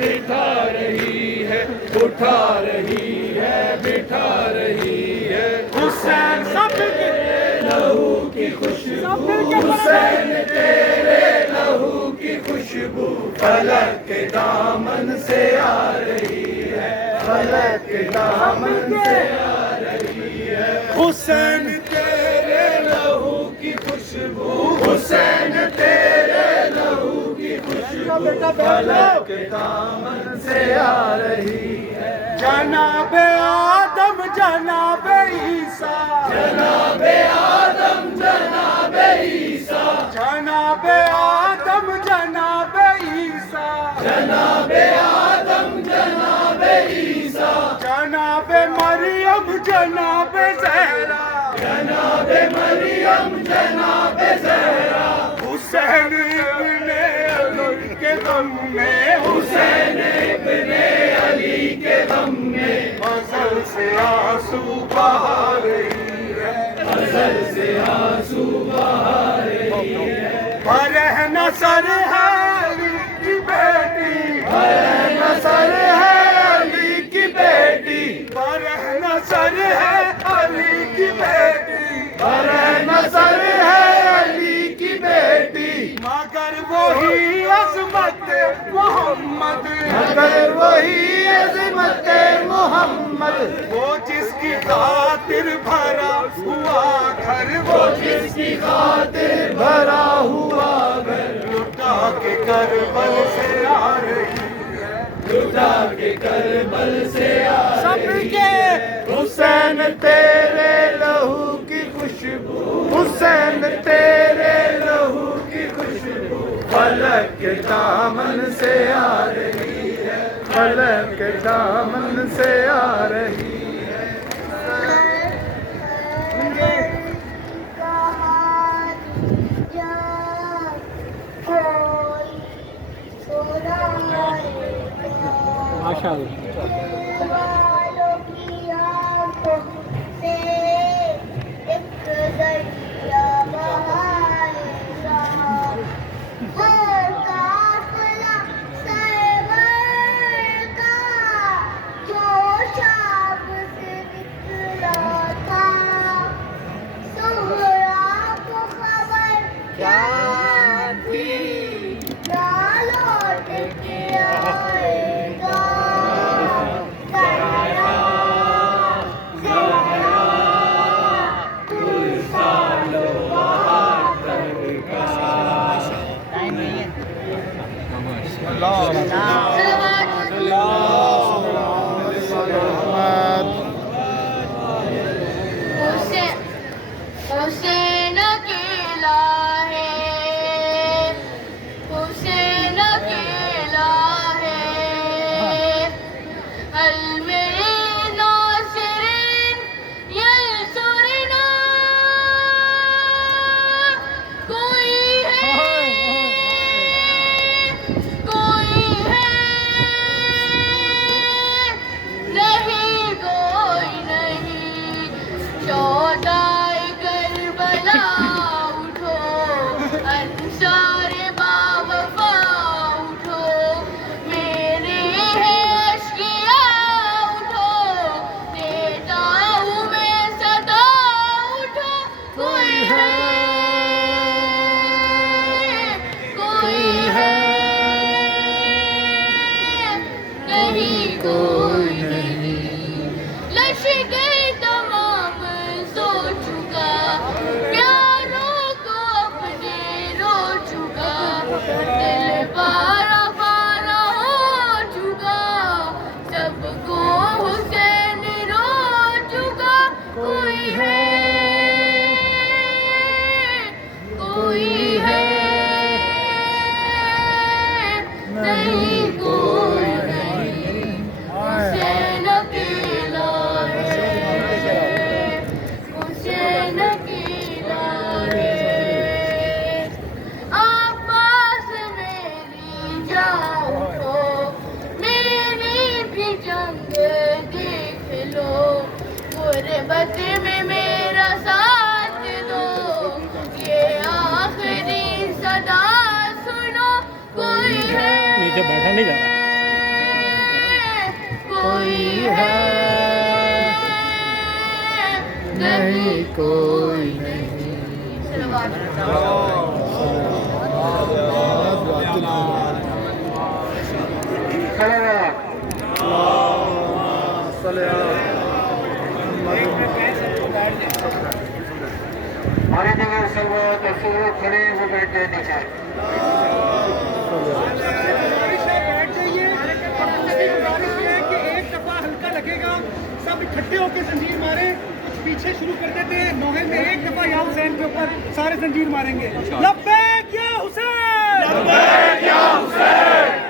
بٹھا رہی ہے، اٹھا رہی ہے، بٹھا رہی ہے۔ حسین سب کے لہو کی خوشبو، حسین تیرے لہو کی خوشبو فلک کے دامن سے آ رہی ہے، فلک کے دامن سے آ رہی ہے۔ حسین تیرے لہو کی خوشبو، حسین تیرے لہو کی خوشبو فلک کے دامن سے آ رہی ہے۔ جناب آدم جناب عیسیٰ، جناب آدم جناب عیسیٰ، جناب آدم جناب عیسیٰ، جناب آدم جناب عیسیٰ، جناب مریم جناب زہرا، جناب مریم جناب زہرا۔ حسین ابن علی کے غم میں، حسین ابن علی کے غم میں ازل سے آنسو بہا رہی ہے، ازل سے آنسو بہا رہی ہے۔ برہنہ سر ہے علی کی بیٹی، برہنہ سر ہے علی کی بیٹی، برہنہ سر ہے علی کی بیٹی، برہنہ سر ہے علی کی بیٹی۔ مگر وہی عظمت محمد، مگر وہی عظمت محمد، وہ جس کی خاطر بھرا ہوا گھر، وہ جس کی خاطر بھرا ہوا گھر لٹا کے کربل سے آ رہی ہے، لٹا کے کربل سے آ رہی ہے۔ حسین تیرے لہو کی خوشبو، حسین تیرے لہو کی خوشبو فلک کے دامن سے آ رہی ہے، فلک کے دامن سے آ رہی ہے۔ ماشاء اللہ۔ حسین اکیلا ہے، حسین اکیلا ہے، المیر ناصرین ینصرنا، کوئی ہے، کوئی ہے، نہیں کوئی نہیں۔ شہدائے کربلا اٹھو، انصار باوفا اٹھو، میرے اشقیا اٹھو، دیتا ہوں میں صدا اٹھو، کوئی ہے، کوئی ہے، نہیں کوئی نہیں۔ لشکر تمام سو چکا، پیاروں کو اپنے رو چکا، دل پارا پارا ہو چکا، سب کو حسین رو چکا، کوئی ہے، کوئی ہے، نہیں کوئی نہیں۔ حسین اکیلا ہے، حسین اکیلا ہے۔ آپ پاس میری جان اٹھو، میری بھی جنگ دیکھ لو، غربت میں میرا ساتھ دو، یہ آخری صدا سنو، کوئی ہے، نیچے بیٹھا نہیں جا رہا۔ کوئی ہے نہیں کوئی نہیں. ہماری جگہ سب تصویر کھڑے وہ بیٹھ جائے نیچے. ایک دفعہ ہلکا لگے گا سب اکٹھے ہو کے زنجیر مارے. پیچھے شروع کر دیتے ہیں نوحے میں ایک دفعہ یا حسین کے اوپر سارے زنجیر ماریں گے. لبیک یا حسین، لبیک یا حسین.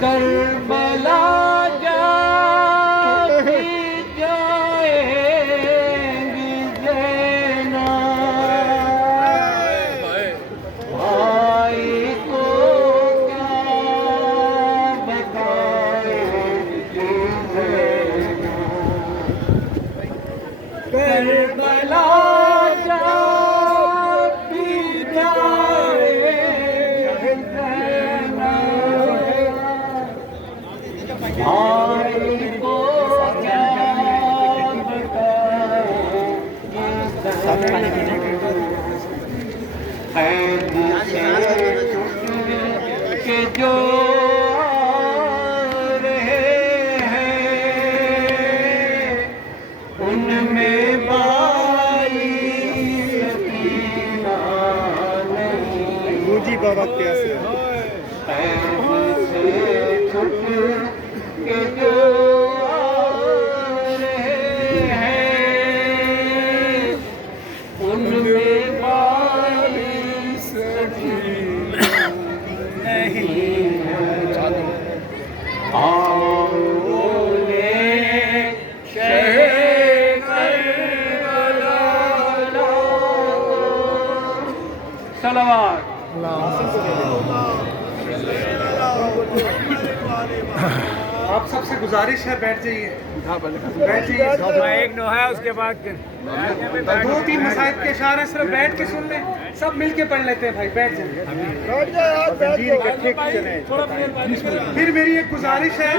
کربلا جا بھی جائیں گی زینب، بھائی کو کیا بتائیں گی زینب. کربلا جا بھی جائیں گی زینب، بھائی کو کیا بتائیں گی قید سے کہ جو رہے ہیں ان میں بائی سکینہ نہیں. جی بابا کیسے قید سے چھٹ کے جو رہے ہیں ان میں بائی سکینہ نہیں ہے. آؤ لے شہر کربلا، صلوات. آپ سب سے گزارش ہے بیٹھ جائیے بیٹھ جائیے ایک نو ہے اس کے بعد 2-3 مصائب کے اشارے صرف بیٹھ کے سن لیں سب مل کے پڑھ لیتے ہیں بھائی بیٹھ جائیں پھر میری ایک گزارش ہے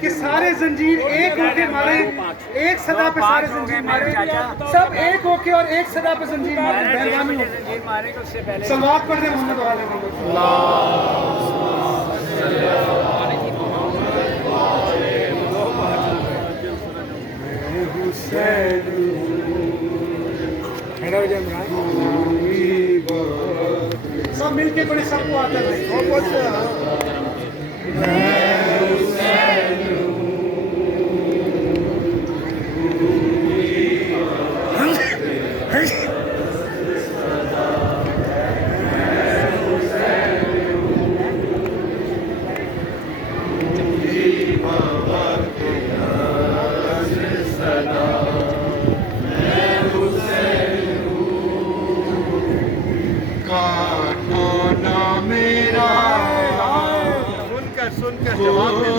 کہ سارے زنجیر ایک ہو کے مارے ایک صدا پہ سارے زنجیر مارے سب ایک ہو کے اور ایک صدا پہ زنجیر مارے مہربانی ہو سلوات پڑھ دیں محمد والے سب مل کے بڑے سب کو آتا ہے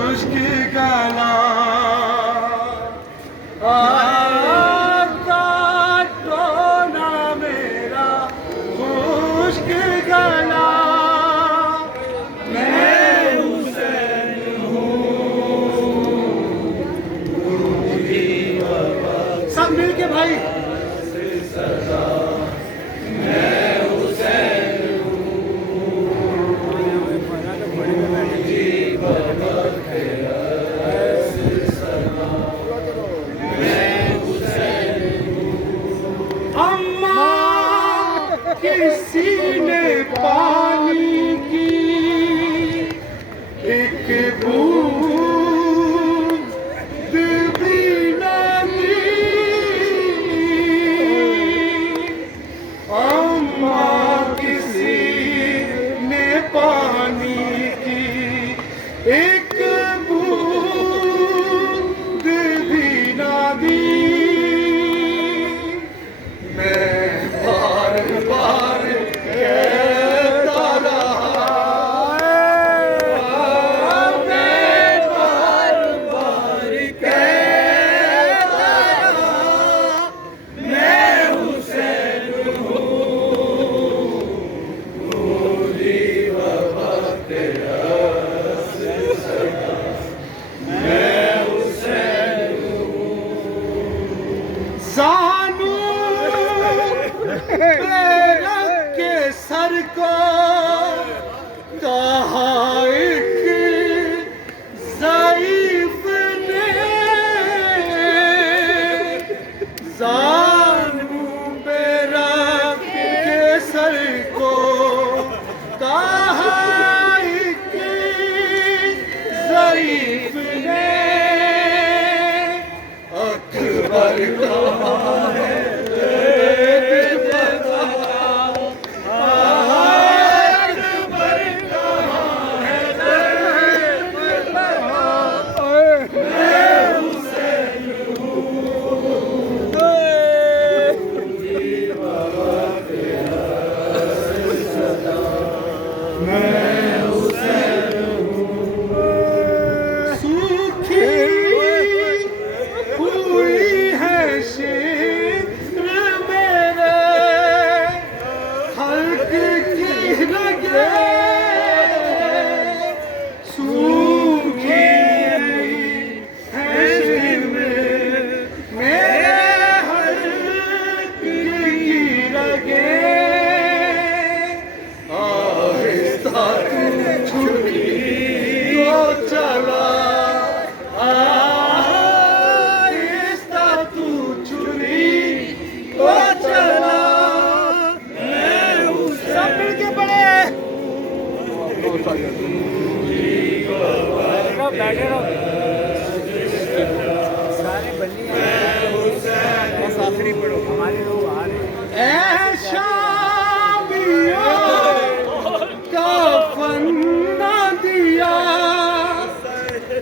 خشک گلا کاٹو نا میرا خشک گلا میں حسین ہوں سب مل کے بھائی کسی نے پانی کی ایک بوند بھی نہ دی اماں کسی نے پانی کی ایک بوند بھی نہ دی کے سر کو کہا ایک ضعیف نے زانو پہ رکھ کے سر کو کہا ایک ضعیف نے اکبر کہاں ہے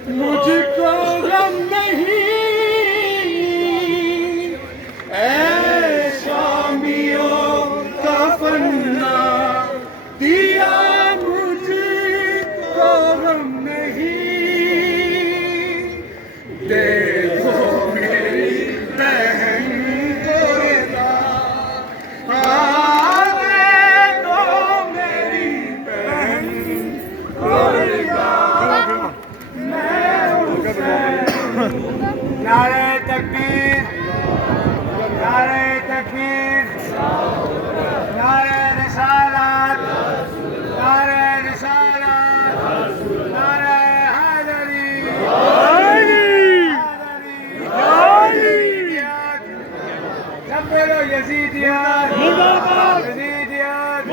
مجھ کو غم نہیں اے شامیوں کا فن نہ دیا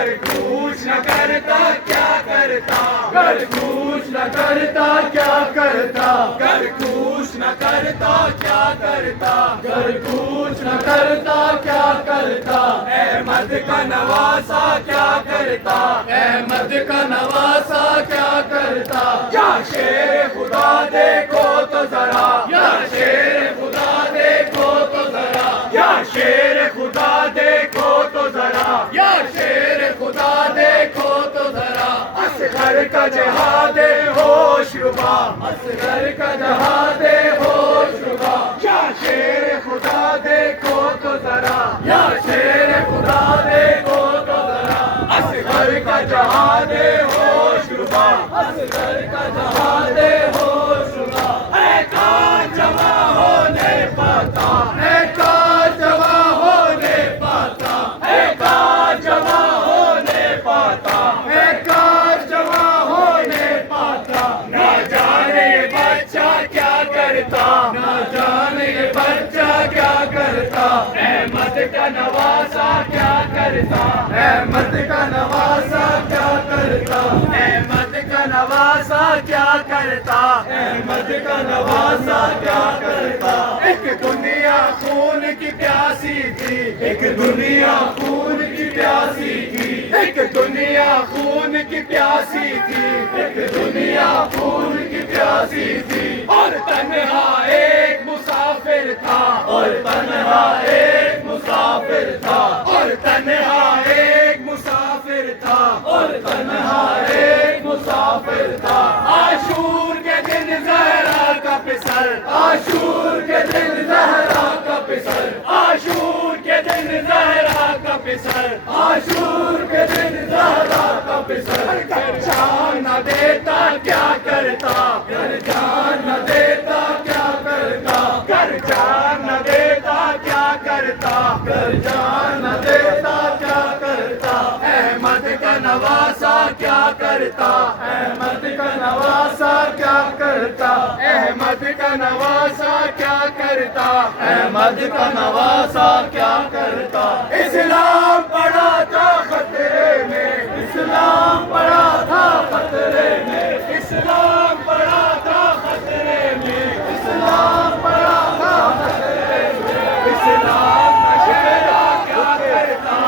گر کوچ نہ کرتا کیا کرتا گر کوچ نہ کرتا کیا کرتا گر کوچ نہ کرتا کیا کرتا گر کوچ نہ کرتا کیا کرتا احمد کا نواسا کیا کرتا احمد کا نواسا کیا کرتا یا شیر خدا دیکھو تو ذرا یا شیر خدا دیکھو تو ذرا یا شیر خدا دیکھو تو ذرا یا شیر خدا دیکھو تو ذرا اصغر کا جہاد ہوش ربا اصغر کا جہاد ہوش ربا یا شیر خدا دیکھو تو ذرا یا شیر خدا دیکھو تو ذرا اصغر کا جہاد ہوش ربا اصغر کا جہاد ہوش ربا اے کان جمع ہونے پاتا اے کان جمع ہونے پاتا اے کان جمع ہونے پاتا اے کان جمع ہونے پاتا نہ جانے یہ بچہ کیا کرتا نہ جانے یہ بچہ کیا کرتا احمد کا نواسا کیا کرتا احمد کا نواسا کیا کرتا احمد کا نواسا کیا کرتا احمد کا نواسا کیا کرتا ایک دنیا خون کی پیاسی تھی ایک دنیا خون کی پیاسی تھی ایک دنیا خون کی پیاسی تھی ایک دنیا خون کی پیاسی تھی اور تنہا ایک مسافر تھا اور تنہا ایک مسافر تھا اور تنہا ایک مسافر تھا اور تنہا ایک مسافر تھا عاشور کے دن زہرا کا پسر عاشور کے دن زہرا کا پسر عاشور کے دن زہرا کا پسر عاشور کے دن زہرا کا پسر گر جان نہ دیتا کیا کرتا گر جان نہ دیتا کیا کرتا گر جان نہ دیتا کیا کرتا گر جان نہ دیتا کیا کرتا احمد کا نواسا کیا کرتا احمد کا نواسا کیا کرتا احمد کا نواسا کیا کرتا احمد کا نواسا کیا کرتا اسلام پڑا تھا خطرے میں اسلام پڑا تھا خطرے میں اسلام پڑا تھا خطرے میں اسلام پڑا تھا خطرے میں اسلام کا شہدا کیا کرتا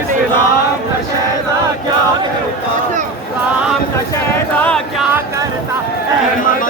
اسلام کا شہدا کیا کرتا اسلام کا شہدا کیا کرتا احمد